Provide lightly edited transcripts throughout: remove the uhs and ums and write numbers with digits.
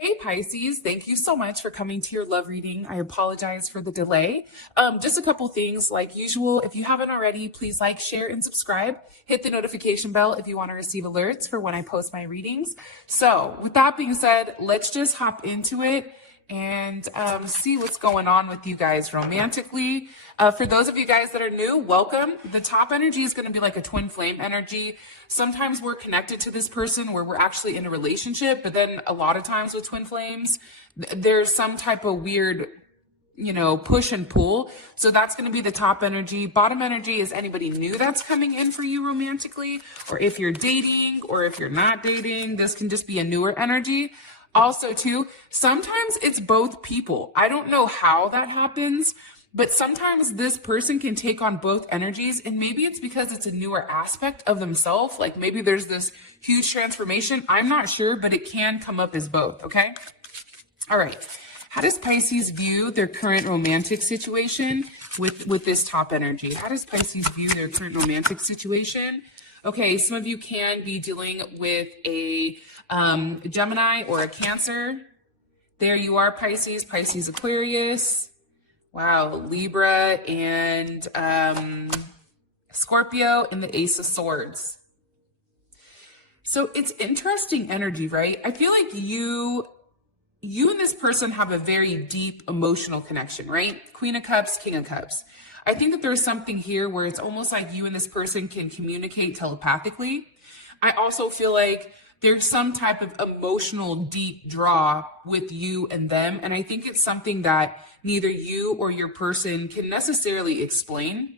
Hey Pisces, thank you so much for coming to your love reading. I apologize for the delay. Just a couple things like usual. If you haven't already, please like, share, and subscribe. Hit the notification bell if you want to receive alerts for when I post my readings. So with that being said, let's just hop into it and see what's going on with you guys romantically. For those of you guys that are new, welcome. The top energy is going to be like a twin flame energy. Sometimes we're connected to this person where we're actually in a relationship, but then a lot of times with twin flames, there's some type of weird, push and pull. So that's going to be the top energy. Bottom energy is anybody new that's coming in for you romantically, or if you're dating or if you're not dating, this can just be a newer energy. Also, too, sometimes it's both people. I don't know how that happens, but sometimes this person can take on both energies, and maybe it's because it's a newer aspect of themselves. Like maybe there's this huge transformation. I'm not sure, but it can come up as both, okay? All right. How does Pisces view their current romantic situation with this top energy? How does Pisces view their current romantic situation? Okay, some of you can be dealing with a Gemini or a Cancer. There you are, Pisces, Pisces, Aquarius. Wow, Libra and Scorpio and the Ace of Swords. So it's interesting energy, right? I feel like you and this person have a very deep emotional connection, right? Queen of Cups, King of Cups. I think that there's something here where it's almost like you and this person can communicate telepathically. I also feel like there's some type of emotional deep draw with you and them. And I think it's something that neither you or your person can necessarily explain.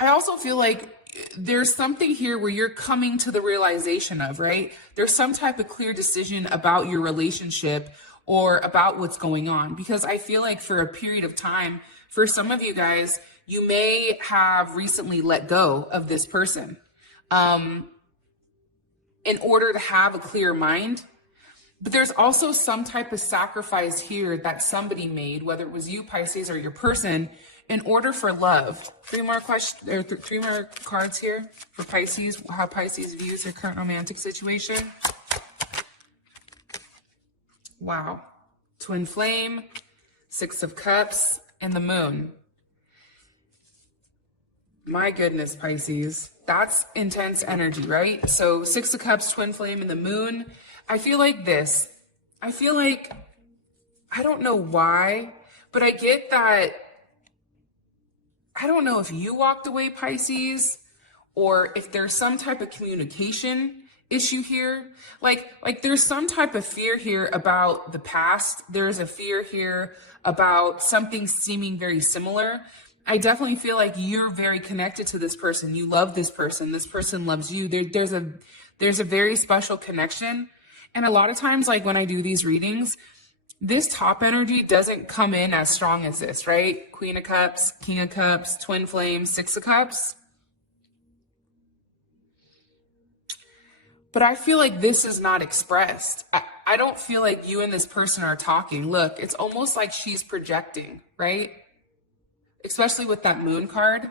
I also feel like there's something here where you're coming to the realization of, right? There's some type of clear decision about your relationship or about what's going on. Because I feel like for a period of time, for some of you guys, you may have recently let go of this person in order to have a clear mind. But there's also some type of sacrifice here that somebody made, whether it was you, Pisces, or your person, in order for love. Three more cards here for Pisces, how Pisces views their current romantic situation. Wow. Twin flame, Six of Cups, and the Moon. My goodness, Pisces. That's intense energy, right? So Six of Cups, Twin Flame, and the Moon. I feel like this. I feel like, I don't know why, but I get that, I don't know if you walked away, Pisces, or if there's some type of communication issue here. Like there's some type of fear here about the past. There's a fear here about something seeming very similar. I definitely feel like you're very connected to this person. You love this person. This person loves you. There's a very special connection. And a lot of times, like when I do these readings, this top energy doesn't come in as strong as this, right? Queen of Cups, King of Cups, Twin Flame, Six of Cups. But I feel like this is not expressed. I don't feel like you and this person are talking. Look, it's almost like she's projecting, right? Especially with that Moon card.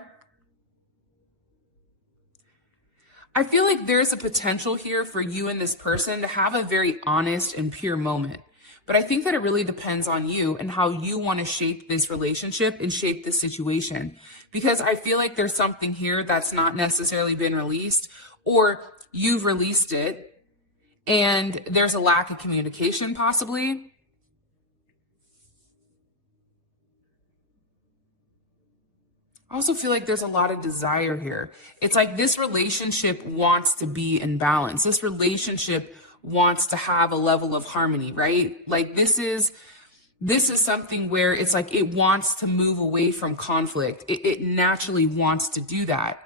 I feel like there's a potential here for you and this person to have a very honest and pure moment. But I think that it really depends on you and how you want to shape this relationship and shape this situation. Because I feel like there's something here that's not necessarily been released, or you've released it and there's a lack of communication possibly. I also feel like there's a lot of desire here. It's like this relationship wants to be in balance. This relationship wants to have a level of harmony, right? Like this is something where it's like it wants to move away from conflict. It naturally wants to do that.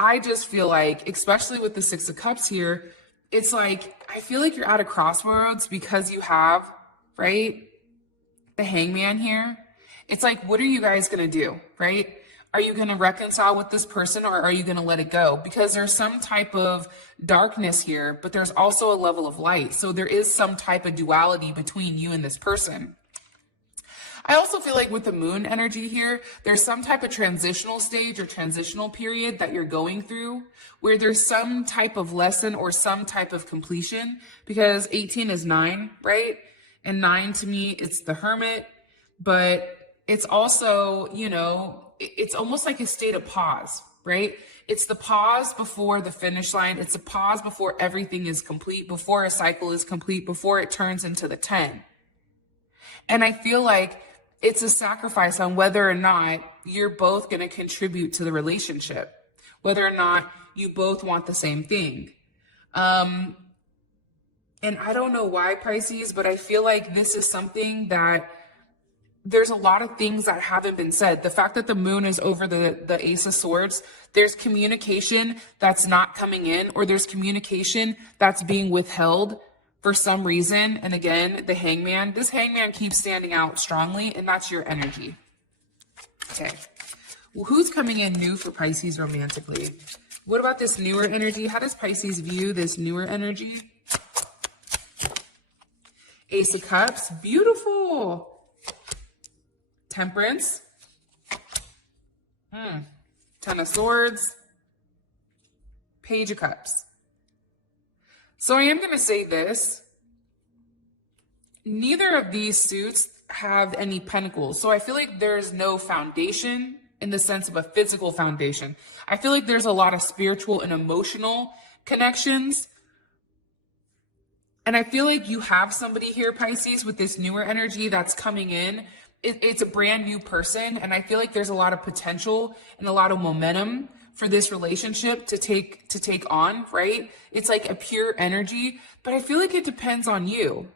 I just feel like, especially with the Six of Cups here, it's like, I feel like you're at a crossroads because you have, right, the Hangman here. It's like, what are you guys going to do, right? Are you going to reconcile with this person, or are you going to let it go? Because there's some type of darkness here, but there's also a level of light. So there is some type of duality between you and this person. I also feel like with the moon energy here, there's some type of transitional stage or transitional period that you're going through where there's some type of lesson or some type of completion, because 18 is 9, right? And 9 to me, it's the Hermit, but it's also, you know, it's almost like a state of pause, right? It's the pause before the finish line. It's a pause before everything is complete, before a cycle is complete, before it turns into the 10. And I feel like it's a sacrifice on whether or not you're both going to contribute to the relationship, whether or not you both want the same thing. And I don't know why, Pisces, but I feel like this is something that there's a lot of things that haven't been said. The fact that the moon is over the Ace of Swords, there's communication that's not coming in, or there's communication that's being withheld for some reason. And again, the Hangman, this Hangman keeps standing out strongly, and that's your energy. Okay. Well, who's coming in new for Pisces romantically? What about this newer energy? How does Pisces view this newer energy? Ace of Cups, beautiful. Temperance. Ten of Swords. Page of Cups. So I am going to say this. Neither of these suits have any pentacles. So I feel like there's no foundation in the sense of a physical foundation. I feel like there's a lot of spiritual and emotional connections. And I feel like you have somebody here, Pisces, with this newer energy that's coming in. It's a brand new person. And I feel like there's a lot of potential and a lot of momentum for this relationship to take on, right? It's like a pure energy, but I feel like it depends on you.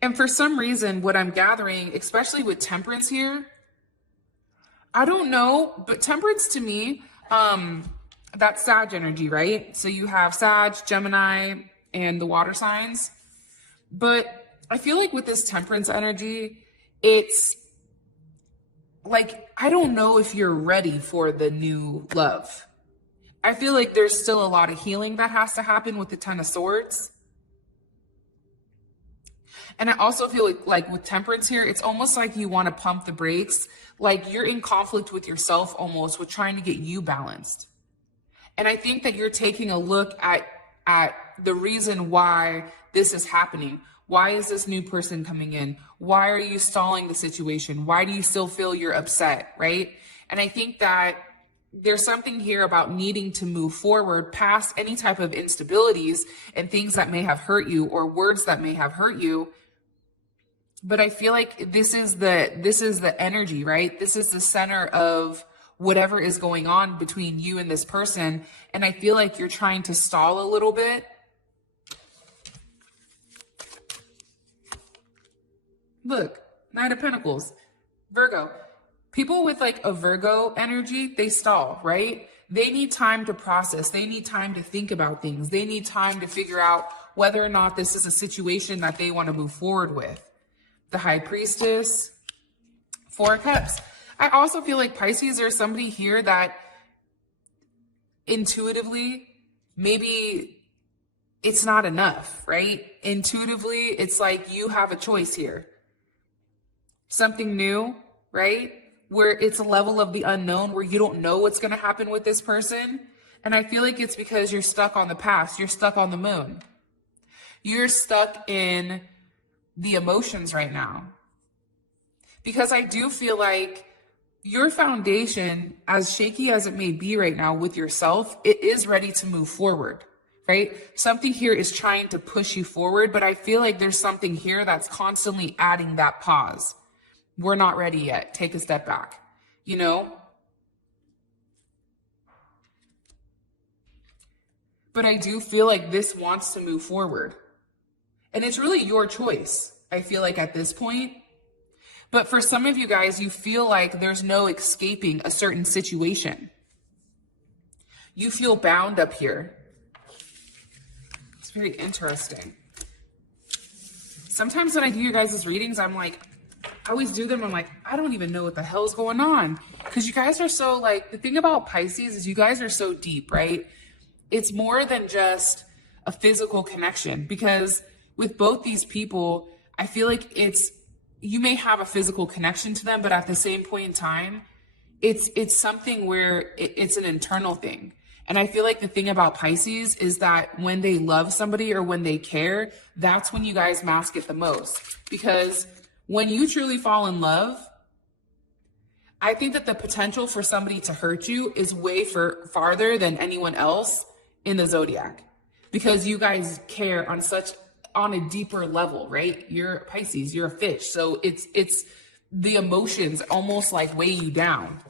And for some reason, what I'm gathering, especially with Temperance here, I don't know, but Temperance to me, that's Sag energy, right? So you have Sag, Gemini, and the water signs. But I feel like with this Temperance energy, it's like, I don't know if you're ready for the new love. I feel like there's still a lot of healing that has to happen with the Ten of Swords. And I also feel like with Temperance here, it's almost like you want to pump the brakes. Like you're in conflict with yourself almost, with trying to get you balanced. And I think that you're taking a look at the reason why this is happening. Why is this new person coming in? Why are you stalling the situation? Why do you still feel you're upset, right? And I think that there's something here about needing to move forward past any type of instabilities and things that may have hurt you or words that may have hurt you. But I feel like this is the energy, right? This is the center of whatever is going on between you and this person. And I feel like you're trying to stall a little bit. Look, Knight of Pentacles, Virgo. People with like a Virgo energy, they stall, right? They need time to process. They need time to think about things. They need time to figure out whether or not this is a situation that they want to move forward with. The High Priestess, Four of Cups. I also feel like Pisces, there's somebody here that intuitively, maybe it's not enough, right? Intuitively, it's like you have a choice here. Something new, right? Where it's a level of the unknown where you don't know what's going to happen with this person. And I feel like it's because you're stuck on the past. You're stuck on the moon. You're stuck in the emotions right now. Because I do feel like your foundation, as shaky as it may be right now with yourself, it is ready to move forward, right? Something here is trying to push you forward, but I feel like there's something here that's constantly adding that pause. We're not ready yet. Take a step back, you know? But I do feel like this wants to move forward. And it's really your choice, I feel like at this point. But for some of you guys, you feel like there's no escaping a certain situation. You feel bound up here. It's very interesting. Sometimes when I do your guys' readings, I'm like, I always do them. I'm like, I don't even know what the hell's going on. Because you guys are so like, the thing about Pisces is you guys are so deep, right? It's more than just a physical connection. Because with both these people, I feel like it's you may have a physical connection to them, but at the same point in time, it's something where it's an internal thing. And I feel like the thing about Pisces is that when they love somebody or when they care, that's when you guys mask it the most. Because when you truly fall in love, I think that the potential for somebody to hurt you is way farther than anyone else in the zodiac, because you guys care on a deeper level, right? You're Pisces, you're a fish. So it's the emotions almost like weigh you down.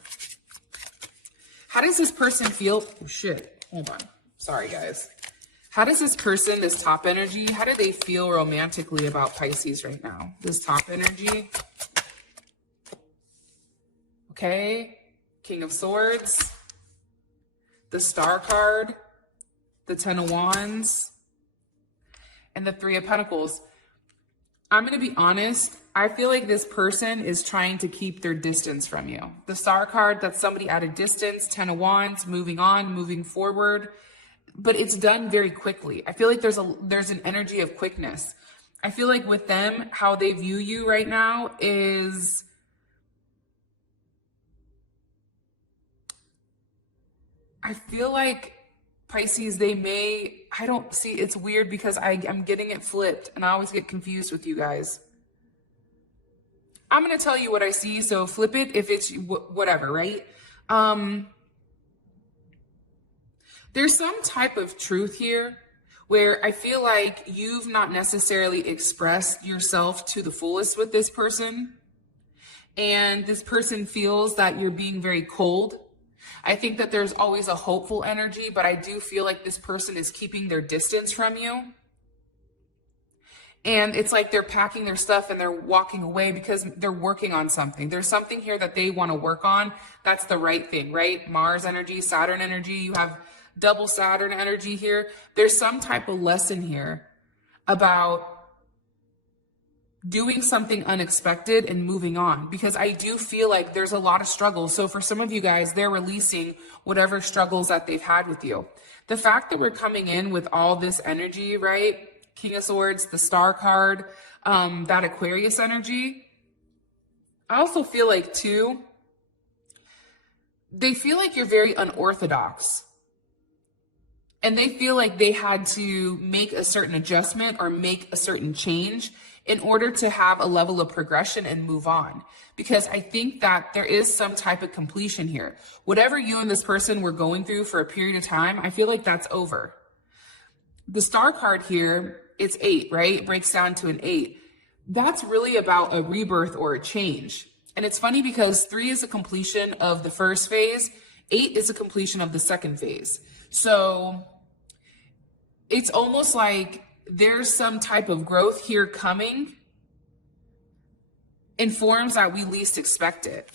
How does this person feel? Oh shit, hold on. Sorry guys. How does this person, this top energy, how do they feel romantically about Pisces right now? This top energy. Okay, King of Swords, the Star card, the Ten of Wands, and the Three of Pentacles. I'm going to be honest. I feel like this person is trying to keep their distance from you. The Star card, that's somebody at a distance. Ten of Wands, moving on, moving forward. But it's done very quickly. I feel like there's an energy of quickness. I feel like with them, how they view you right now is... I feel like Pisces, I don't see, it's weird because I'm getting it flipped and I always get confused with you guys. I'm going to tell you what I see, so flip it if it's whatever, right? There's some type of truth here where I feel like you've not necessarily expressed yourself to the fullest with this person. And this person feels that you're being very cold. I think that there's always a hopeful energy, but I do feel like this person is keeping their distance from you. And it's like they're packing their stuff and they're walking away because they're working on something. There's something here that they want to work on. That's the right thing, right? Mars energy, Saturn energy. You have double Saturn energy here. There's some type of lesson here about doing something unexpected and moving on, because I do feel like there's a lot of struggles. So for some of you guys, they're releasing whatever struggles that they've had with you. The fact that we're coming in with all this energy, right? King of Swords, the Star card, that Aquarius energy. I also feel like too, they feel like you're very unorthodox. And they feel like they had to make a certain adjustment or make a certain change in order to have a level of progression and move on. Because I think that there is some type of completion here. Whatever you and this person were going through for a period of time, I feel like that's over. The Star card here, it's 8, right? It breaks down to an 8. That's really about a rebirth or a change. And it's funny because 3 is a completion of the first phase. 8 is a completion of the second phase. So it's almost like there's some type of growth here coming in forms that we least expect it.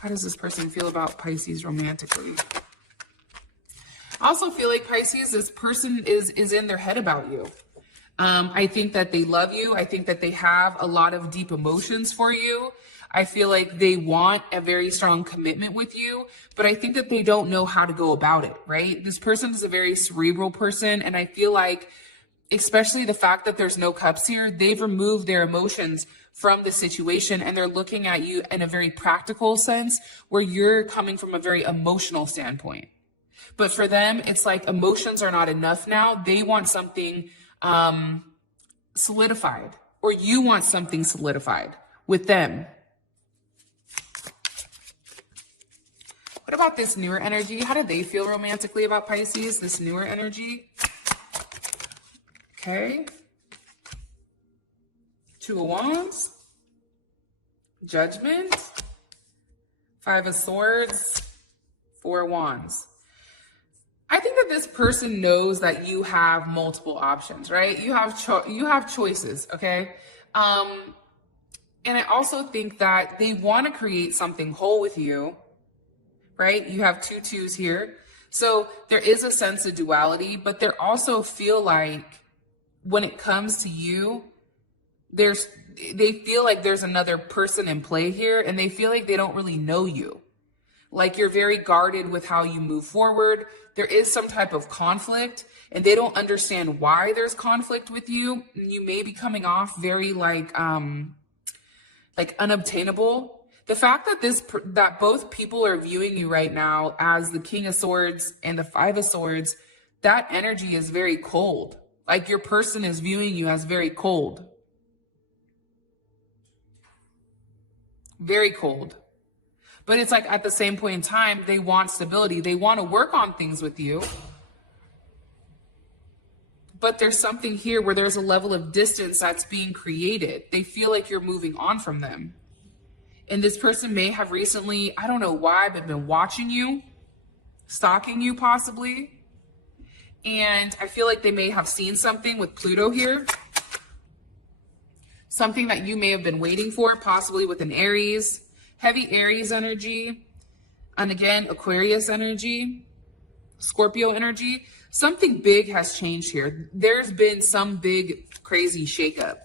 How does this person feel about Pisces romantically? I also feel like Pisces, this person is in their head about you. I think that they love you. I think that they have a lot of deep emotions for you. I feel like they want a very strong commitment with you, but I think that they don't know how to go about it, right? This person is a very cerebral person, and I feel like, especially the fact that there's no cups here, they've removed their emotions from the situation and they're looking at you in a very practical sense where you're coming from a very emotional standpoint. But for them, it's like emotions are not enough now. They want something solidified, or you want something solidified with them. What about this newer energy? How do they feel romantically about Pisces, this newer energy? Okay. 2 of Wands. Judgment. 5 of Swords. 4 of Wands. I think that this person knows that you have multiple options, right? You have choices, okay? And I also think that they want to create something whole with you, right? You have 2 2s here. So there is a sense of duality, but they also feel like when it comes to you, they feel like there's another person in play here, and they feel like they don't really know you. Like you're very guarded with how you move forward. There is some type of conflict, and they don't understand why there's conflict with you. You may be coming off very like like unobtainable. The fact that that both people are viewing you right now as the King of Swords and the Five of Swords, that energy is very cold. Like your person is viewing you as very cold. Very cold. But it's like at the same point in time, they want stability. They want to work on things with you. But there's something here where there's a level of distance that's being created. They feel like you're moving on from them. And this person may have recently, I don't know why, but been watching you, stalking you possibly. And I feel like they may have seen something with Pluto here. Something that you may have been waiting for, possibly with an Aries, heavy Aries energy. And again, Aquarius energy, Scorpio energy. Something big has changed here. There's been some big, crazy shakeup.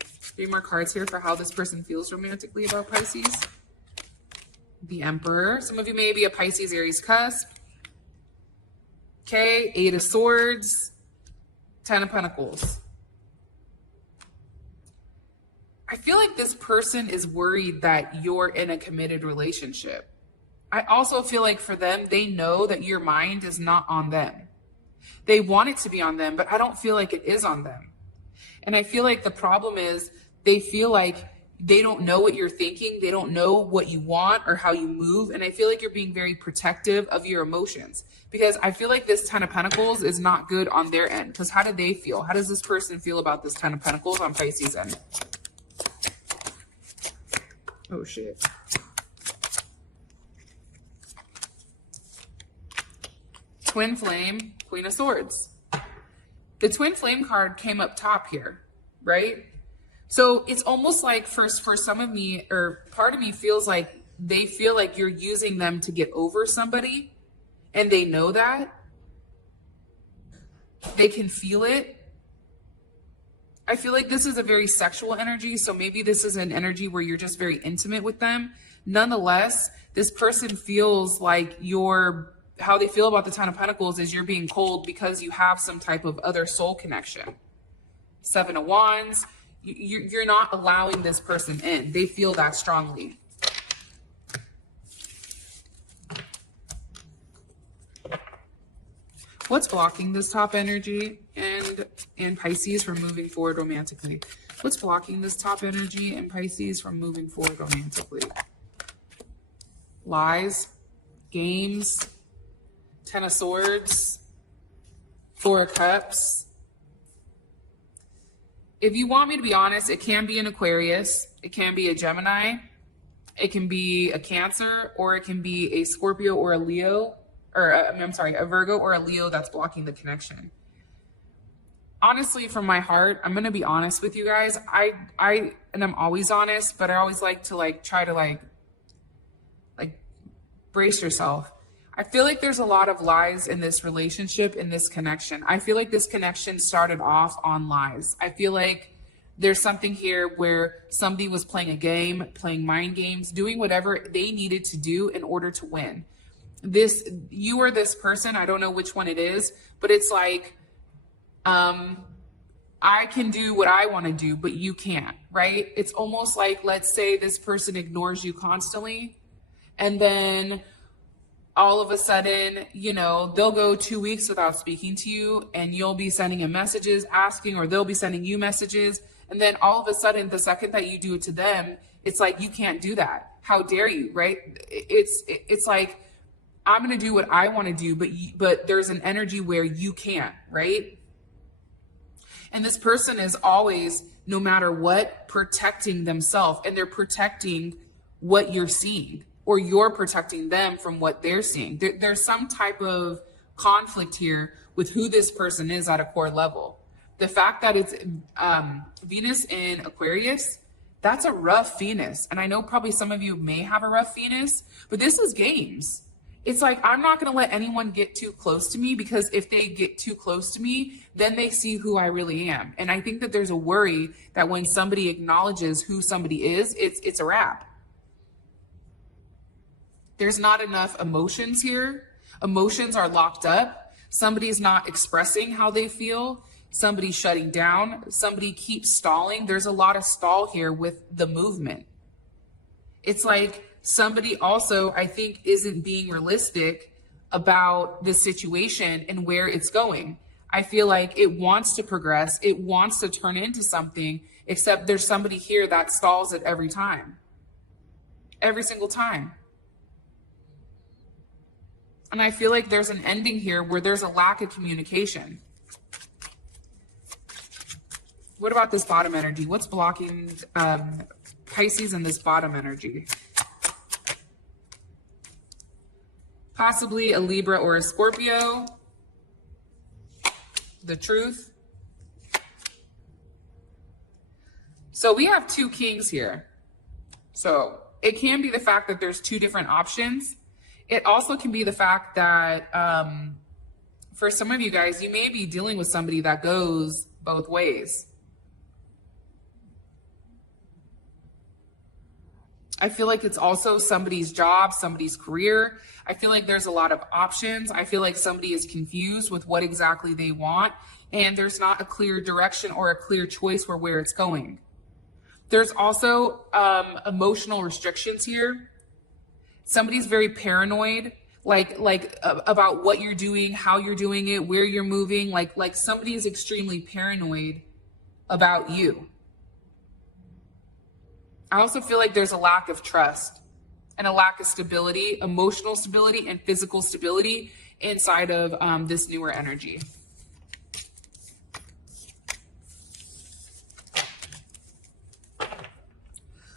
3 more cards here for how this person feels romantically about Pisces. The Emperor. Some of you may be a Pisces Aries cusp. Okay, 8 of Swords, 10 of Pentacles. I feel like this person is worried that you're in a committed relationship. I also feel like for them, they know that your mind is not on them. They want it to be on them, but I don't feel like it is on them. And I feel like the problem is they feel like they don't know what you're thinking. They don't know what you want or how you move. And I feel like you're being very protective of your emotions because I feel like this 10 of Pentacles is not good on their end. Because how do they feel? How does this person feel about this 10 of Pentacles on Pisces end? Oh, shit. Twin Flame, Queen of Swords. The Twin Flame card came up top here, right? So it's almost like for some of me, or part of me feels like they feel like you're using them to get over somebody, and they know that. They can feel it. I feel like this is a very sexual energy, so maybe this is an energy where you're just very intimate with them. Nonetheless, this person feels like how they feel about the 10 of Pentacles is you're being cold because you have some type of other soul connection. 7 of Wands. You're not allowing this person in. They feel that strongly. What's blocking this top energy and Pisces from moving forward romantically? What's blocking this top energy and Pisces from moving forward romantically? Lies, games, 10 of Swords, 4 of Cups. If you want me to be honest, it can be an Aquarius, it can be a Gemini, it can be a Cancer, or it can be a Scorpio or a Leo, or a Virgo or a Leo that's blocking the connection. Honestly, from my heart, I'm going to be honest with you guys. And I'm always honest, but I always like to try to brace yourself. I feel like there's a lot of lies in this relationship, in this connection. I feel like this connection started off on lies. I feel like there's something here where somebody was playing a game, playing mind games, doing whatever they needed to do in order to win. You or this person, I don't know which one it is, but it's like, I can do what I want to do, but you can't, right? It's almost like, let's say this person ignores you constantly, and then all of a sudden, they'll go 2 weeks without speaking to you, and you'll be sending them messages asking, or they'll be sending you messages. And then all of a sudden, the second that you do it to them, it's like, you can't do that. How dare you, right? It's like, I'm going to do what I want to do, but there's an energy where you can't, right? And this person is always, no matter what, protecting themselves, and they're protecting what you're seeing, or you're protecting them from what they're seeing. There's some type of conflict here with who this person is at a core level. The fact that it's Venus in Aquarius, that's a rough Venus. And I know probably some of you may have a rough Venus, but this is games. It's like, I'm not going to let anyone get too close to me, because if they get too close to me, then they see who I really am. And I think that there's a worry that when somebody acknowledges who somebody is, it's a wrap. There's not enough emotions here. Emotions are locked up. Somebody's not expressing how they feel. somebody shutting down, somebody keeps stalling. There's a lot of stall here with the movement. It's like somebody also, I think, isn't being realistic about the situation and where it's going. I feel like it wants to progress. It wants to turn into something, except there's somebody here that stalls it every time. Every single time. And I feel like there's an ending here where there's a lack of communication. What about this bottom energy? What's blocking Pisces in this bottom energy? Possibly a Libra or a Scorpio. The truth. So we have two kings here. So it can be the fact that there's two different options. It also can be the fact that for some of you guys, you may be dealing with somebody that goes both ways. I feel like it's also somebody's job, somebody's career. I feel like there's a lot of options. I feel like somebody is confused with what exactly they want, and there's not a clear direction or a clear choice for where it's going. There's also emotional restrictions here. Somebody's very paranoid, like about what you're doing, how you're doing it, where you're moving. Like somebody is extremely paranoid about you. I also feel like there's a lack of trust and a lack of stability, emotional stability and physical stability inside of this newer energy.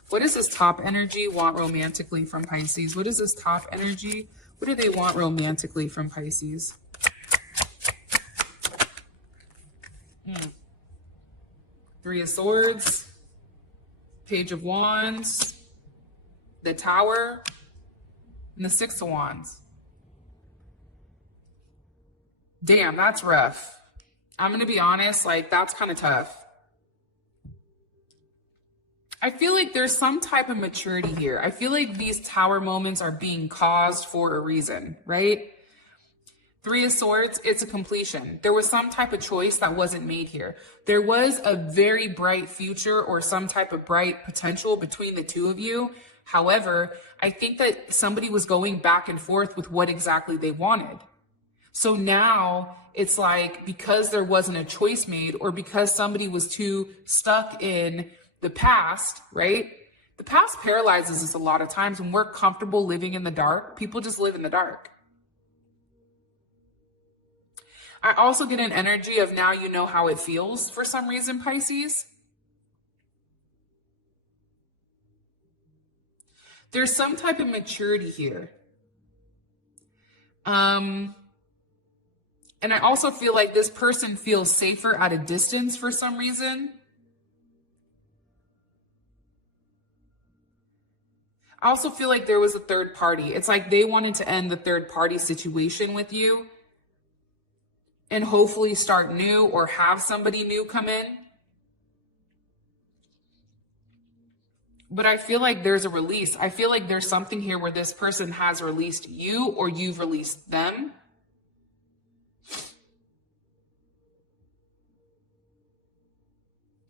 What does this top energy want romantically from Pisces? What is this top energy? What do they want romantically from Pisces? Three of Swords. Page of Wands, the Tower, and the Six of Wands. Damn, that's rough. I'm going to be honest, like, that's kind of tough. I feel like there's some type of maturity here. I feel like these Tower moments are being caused for a reason, right? Three of Swords, it's a completion. There was some type of choice that wasn't made here. There was a very bright future or some type of bright potential between the two of you. However, I think that somebody was going back and forth with what exactly they wanted. So now it's like, because there wasn't a choice made, or because somebody was too stuck in the past, right? The past paralyzes us a lot of times. When we're comfortable living in the dark, people just live in the dark. I also get an energy of now you know how it feels for some reason, Pisces. There's some type of maturity here. And I also feel like this person feels safer at a distance for some reason. I also feel like there was a third party. It's like they wanted to end the third party situation with you and hopefully start new or have somebody new come in. But I feel like there's a release. I feel like there's something here where this person has released you or you've released them.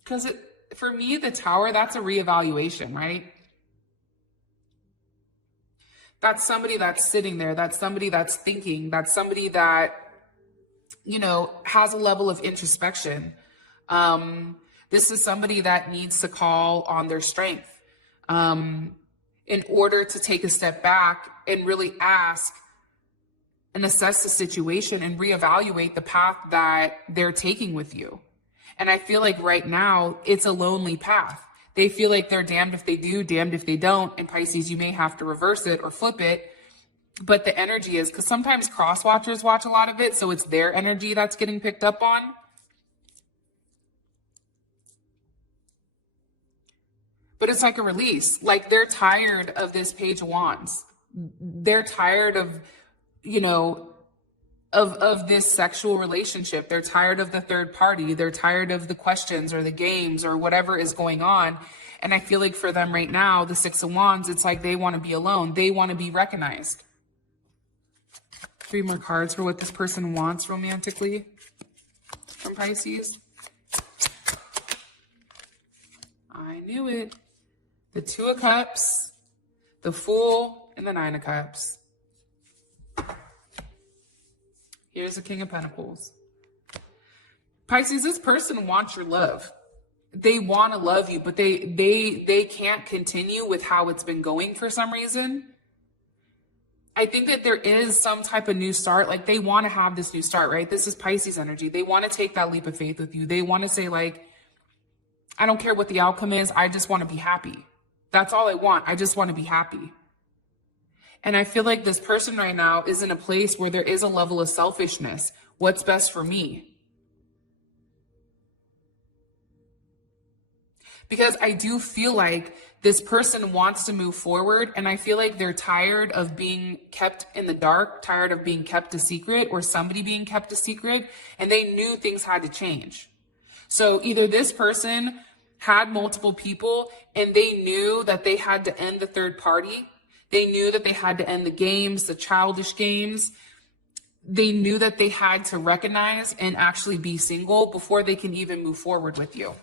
Because for me, the Tower, that's a reevaluation, right? That's somebody that's sitting there. That's somebody that's thinking. That's somebody that, you know, has a level of introspection. This is somebody that needs to call on their strength in order to take a step back and really ask and assess the situation and reevaluate the path that they're taking with you. And I feel like right now it's a lonely path. They feel like they're damned if they do, damned if they don't. And Pisces, you may have to reverse it or flip it. But the energy is, because sometimes cross watchers watch a lot of it, so it's their energy that's getting picked up on. But it's like a release. Like they're tired of this Page of Wands. They're tired of, you know, of this sexual relationship. They're tired of the third party. They're tired of the questions or the games or whatever is going on. And I feel like for them right now, the Six of Wands, it's like they want to be alone. They want to be recognized. 3 more cards for what this person wants romantically from Pisces. knew it. The Two of Cups, the Fool, and the Nine of Cups. Here's the King of Pentacles. Pisces, this person wants your love. They want to love you, but they can't continue with how it's been going for some reason. I think that there is some type of new start. Like, they want to have this new start, right? This is Pisces energy. They want to take that leap of faith with you. They want to say, like, I don't care what the outcome is. I just want to be happy. That's all I want. I just want to be happy. And I feel like this person right now is in a place where there is a level of selfishness. What's best for me? Because I do feel like this person wants to move forward, and I feel like they're tired of being kept in the dark, tired of being kept a secret, or somebody being kept a secret, and they knew things had to change. So either this person had multiple people and they knew that they had to end the third party. They knew that they had to end the games, the childish games. They knew that they had to recognize and actually be single before they can even move forward with you.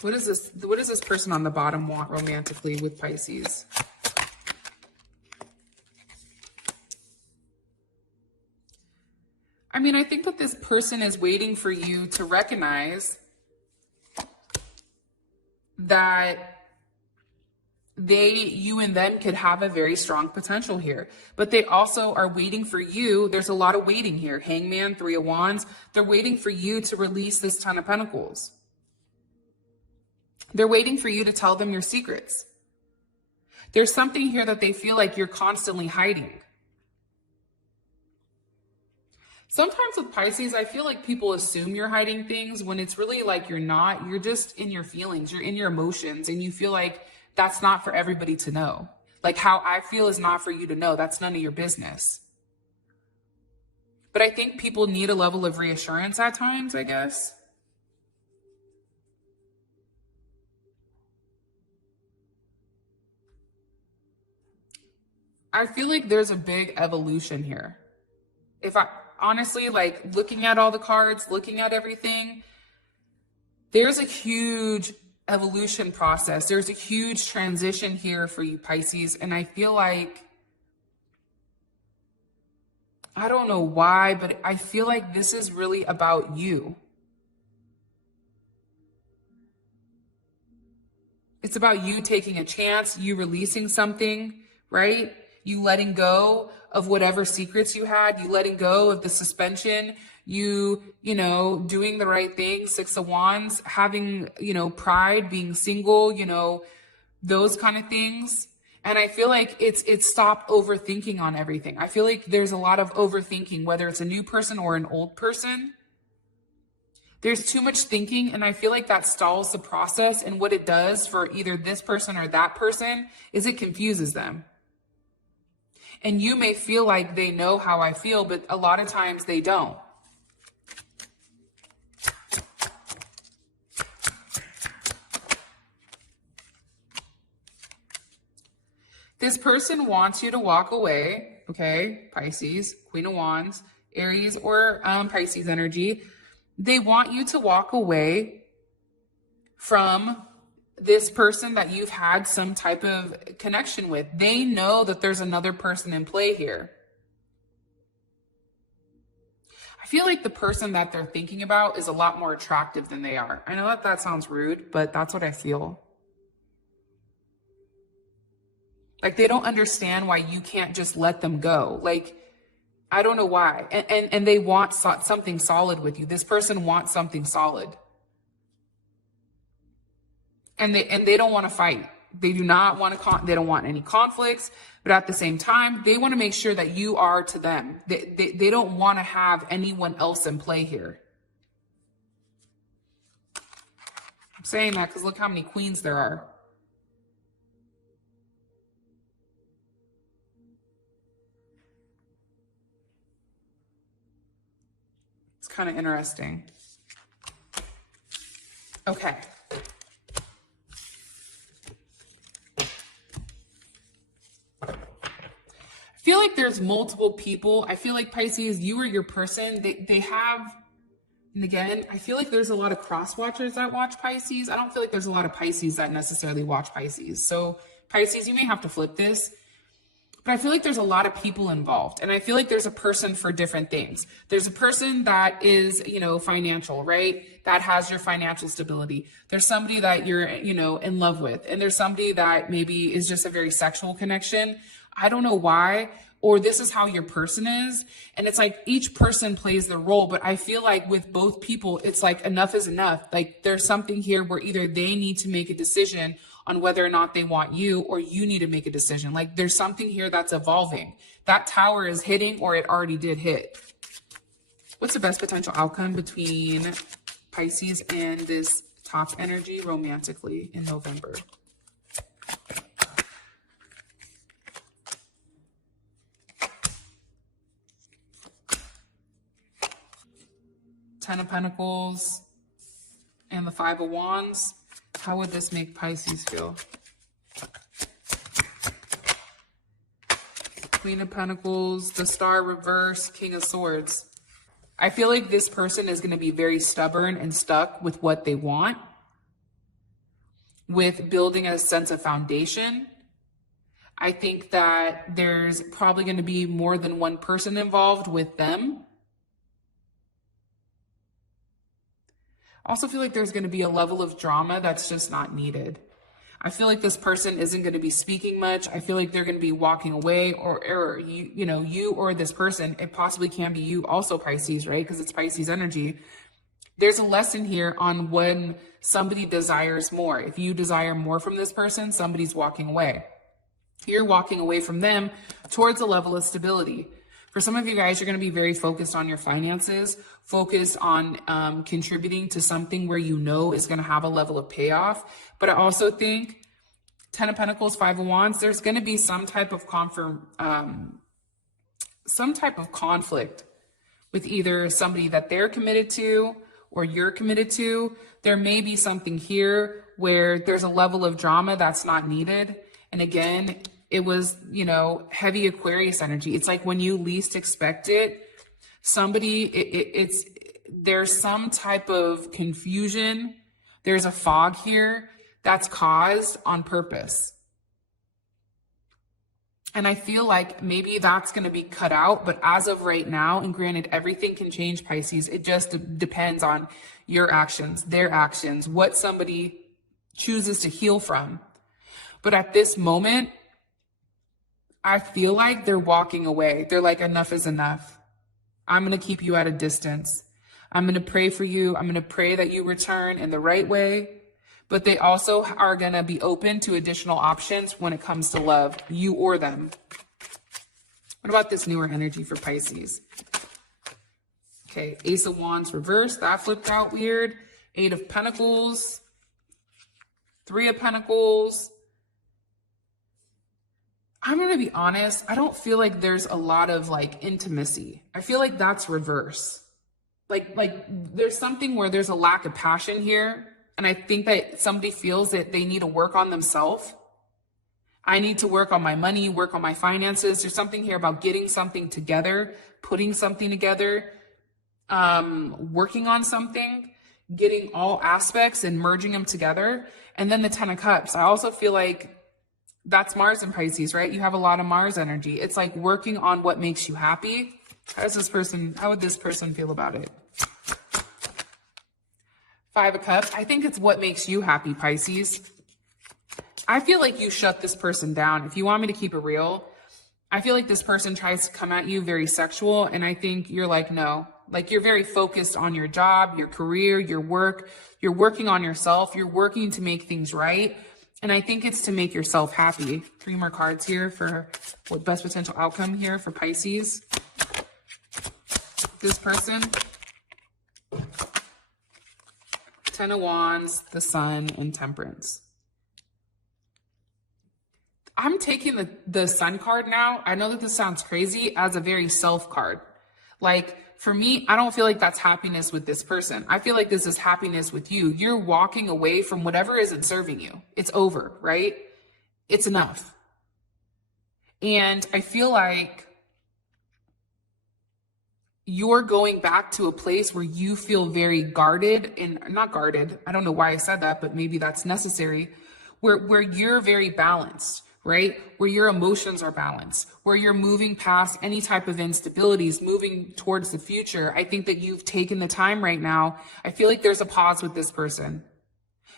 What is this? What does this person on the bottom want romantically with Pisces? I mean, I think that this person is waiting for you to recognize that you and them could have a very strong potential here. But they also are waiting for you. There's a lot of waiting here. Hangman, Three of Wands. They're waiting for you to release this Ten of Pentacles. They're waiting for you to tell them your secrets. There's something here that they feel like you're constantly hiding. Sometimes with Pisces, I feel like people assume you're hiding things when it's really like you're not. You're just in your feelings, you're in your emotions, and you feel like that's not for everybody to know. Like how I feel is not for you to know. That's none of your business. But I think people need a level of reassurance at times, I guess. I feel like there's a big evolution here. If I honestly, like, looking at all the cards, looking at everything, there's a huge evolution process. There's a huge transition here for you, Pisces. And I feel like, I don't know why, but I feel like this is really about you. It's about you taking a chance, you releasing something, right? You letting go of whatever secrets you had, you letting go of the suspension, you know, doing the right thing, Six of Wands, having, pride, being single, those kind of things. And I feel like it's stopped overthinking on everything. I feel like there's a lot of overthinking, whether it's a new person or an old person. There's too much thinking, and I feel like that stalls the process. And what it does for either this person or that person is it confuses them. And you may feel like they know how I feel, but a lot of times they don't. This person wants you to walk away, okay? Pisces, Queen of Wands, Aries, or Pisces energy. They want you to walk away from this person that you've had some type of connection with. They know that there's another person in play here. I feel like the person that they're thinking about is a lot more attractive than they are. I know that sounds rude, but that's what I feel. Like, they don't understand why you can't just let them go. Like, I don't know why. And they want something solid with you. This person wants something solid. And they don't want to fight. They do not want to, they don't want any conflicts, but at the same time, they want to make sure that you are to them. They don't want to have anyone else in play here. I'm saying that because look how many queens there are. It's kind of interesting. Okay. I feel like there's multiple people. I feel like Pisces, you or your person, they have And again, I feel like there's a lot of cross watchers that watch Pisces. I don't feel like there's a lot of Pisces that necessarily watch Pisces. So Pisces, you may have to flip this, but I feel like there's a lot of people involved. And I feel like there's a person for different things. There's a person that is, financial, right? That has your financial stability. There's somebody that you're, in love with. And there's somebody that maybe is just a very sexual connection. I don't know why, or this is how your person is. And it's like each person plays their role. But I feel like with both people, it's like enough is enough. Like there's something here where either they need to make a decision on whether or not they want you, or you need to make a decision. Like there's something here that's evolving. That tower is hitting, or it already did hit. What's the best potential outcome between Pisces and this top energy romantically in November? Ten of Pentacles and the Five of Wands. How would this make Pisces feel? Queen of Pentacles, the Star reverse, King of Swords. I feel like this person is going to be very stubborn and stuck with what they want, with building a sense of foundation. I think that there's probably going to be more than one person involved with them. I also feel like there's going to be a level of drama that's just not needed. I feel like this person isn't going to be speaking much. I feel like they're going to be walking away, or you or this person. It possibly can be you also, Pisces, right? Because it's Pisces energy. There's a lesson here on when somebody desires more. If you desire more from this person, somebody's walking away. You're walking away from them towards a level of stability. For some of you guys, you're going to be very focused on your finances, focused on contributing to something where you know is going to have a level of payoff. But I also think Ten of Pentacles, Five of Wands, there's going to be some type of conflict with either somebody that they're committed to or you're committed to. There may be something here where there's a level of drama that's not needed. And again, it was, heavy Aquarius energy. It's like when you least expect it, there's some type of confusion. There's a fog here that's caused on purpose. And I feel like maybe that's going to be cut out. But as of right now, and granted, everything can change, Pisces. It just depends on your actions, their actions, what somebody chooses to heal from. But at this moment, I feel like they're walking away. They're like, enough is enough. I'm going to keep you at a distance. I'm going to pray for you. I'm going to pray that you return in the right way. But they also are going to be open to additional options when it comes to love, you or them. What about this newer energy for Pisces? Okay, Ace of Wands reversed. That flipped out weird. Eight of Pentacles. Three of Pentacles. I'm going to be honest. I don't feel like there's a lot of intimacy. I feel like that's reverse. Like there's something where there's a lack of passion here. And I think that somebody feels that they need to work on themselves. I need to work on my money, work on my finances. There's something here about getting something together, putting something together, working on something, getting all aspects and merging them together. And then the Ten of Cups. I also feel like that's Mars in Pisces, right? You have a lot of Mars energy. It's like working on what makes you happy. How would this person feel about it? Five of Cups. I think it's what makes you happy, Pisces. I feel like you shut this person down. If you want me to keep it real, I feel like this person tries to come at you very sexual. And I think you're like, no. Like you're very focused on your job, your career, your work. You're working on yourself. You're working to make things right. And I think it's to make yourself happy. Three more cards here for what best potential outcome here for Pisces. This person. Ten of Wands, the Sun, and Temperance. I'm taking the Sun card now. I know that this sounds crazy as a very self card. Like for me, I don't feel like that's happiness with this person. I feel like this is happiness with you. You're walking away from whatever isn't serving you. It's over, right? It's enough. And I feel like you're going back to a place where you feel very guarded, and not guarded. I don't know why I said that, but maybe that's necessary, where you're very balanced, right? Where your emotions are balanced, where you're moving past any type of instabilities, moving towards the future. I think that you've taken the time right now. I feel like there's a pause with this person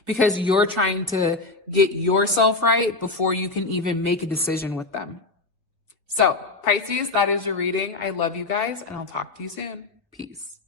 because you're trying to get yourself right before you can even make a decision with them. So, Pisces, that is your reading. I love you guys, and I'll talk to you soon. Peace.